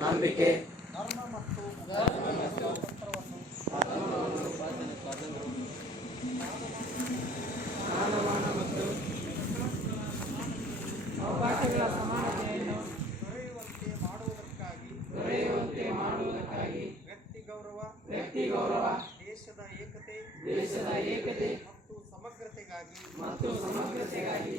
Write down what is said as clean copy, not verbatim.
ನಂಬಿಕೆ ಧರ್ಮ ಮತ್ತು ಮಾನವನ ಮತ್ತು ಅವಕಾಶಗಳ ಸಮಾನತೆಯನ್ನು ದೊರೆಯುವಂತೆ ಮಾಡುವುದಕ್ಕಾಗಿ ವ್ಯಕ್ತಿ ಗೌರವ ದೇಶದ ಏಕತೆ ಮತ್ತು ಸಮಗ್ರತೆಗಾಗಿ